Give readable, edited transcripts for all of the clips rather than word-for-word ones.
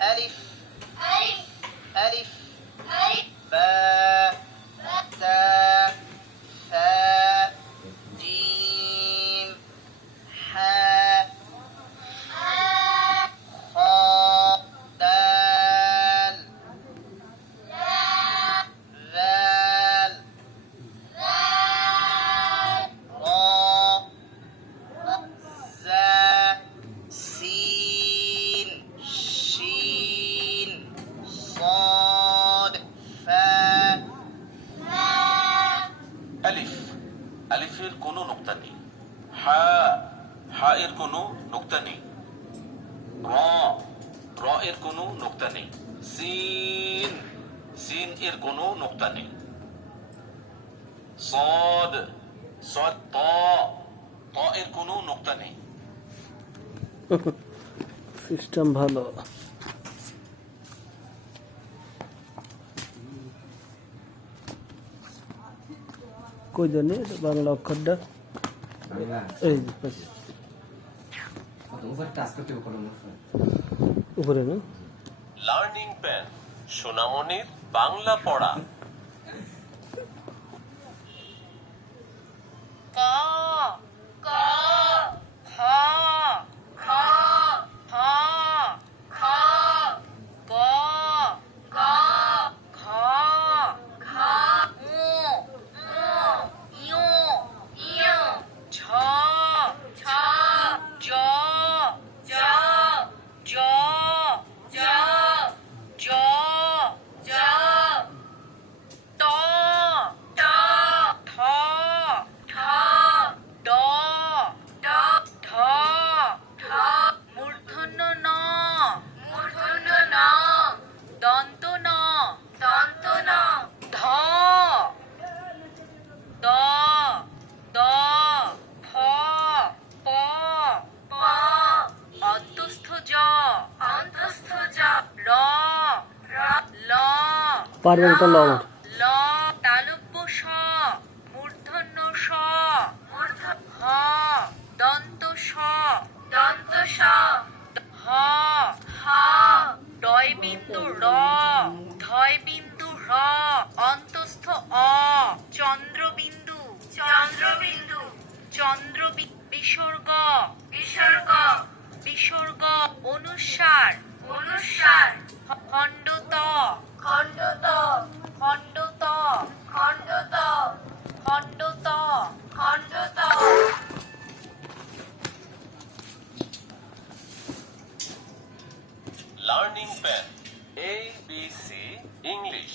ألف ألف باء تاء ثاء جيم حاء خاء دال ذال را زا سين شين صاد فاء আলিফ আলিফের কোনো নোক্তা নেই। হা হা এর কোনো নোক্তা নেই। র র এর কোনো নোক্তা নেই। সিন সিন এর কোনো নোক্তা নেই। সদ সদ ত ত এর কোনো নোক্তা নেই। সিস্টেম ভালো। কই জানি বাংলা অক্ষরটা এই যে পাশে। উপরে না লার্নিং প্যান সোনামণির বাংলা পড়া। ক ক খ খ খ খ গ গ ঘ ঘ উ উ ইউ ঝ ঝ জ জ জ জ জ জ ট ট ঠ ঠ ড ড ঢ ঢ মূর্ধন্য ন মূর্ধন্য ন দন্ত ন দন্ত ন ধ দ দ ফ প প অন্তস্থ জ অন্তস্থ জ র র ল পারবেন তো লং ল তালব্য স মূর্ধন্য স হ দন্ত স দন্ত স হ হ ডয় বিন্দু র ধয় বিন্দু র অন্তস্থ অ চন্দ্রবিন্দু চন্দ্রবিন্দু চন্দ্র বিসর্গ বিসর্গ বিসর্গ অনুস্বার অনুস্বার খণ্ডত খণ্ডত খণ্ডত খণ্ডত খণ্ডত খণ্ডত learning pan A B C English.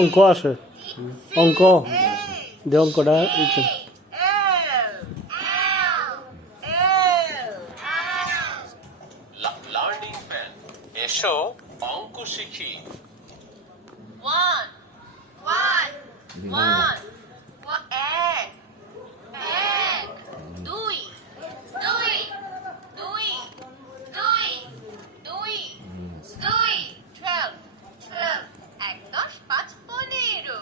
অঙ্ক আসে অঙ্ক যে অঙ্কটা লার্নিং প্যান এসো অঙ্ক শিখি। One, one, one, এক, এক, দুই, দুই, দুই, দুই, দুই, দুই, 12, 12, এক, 10, 5, 15,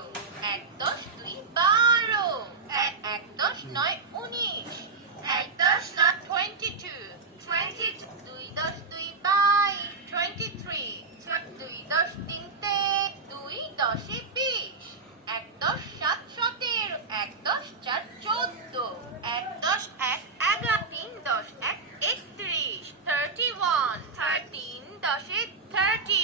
এক, 10, 2, 12, এক, 10, 9, 19, এক, 10, 9, 22, 22, 2, 10, 2, 22, 23, 2, 10, 3, 2, 10, 20, এক, 10, 7, 31 13 10 30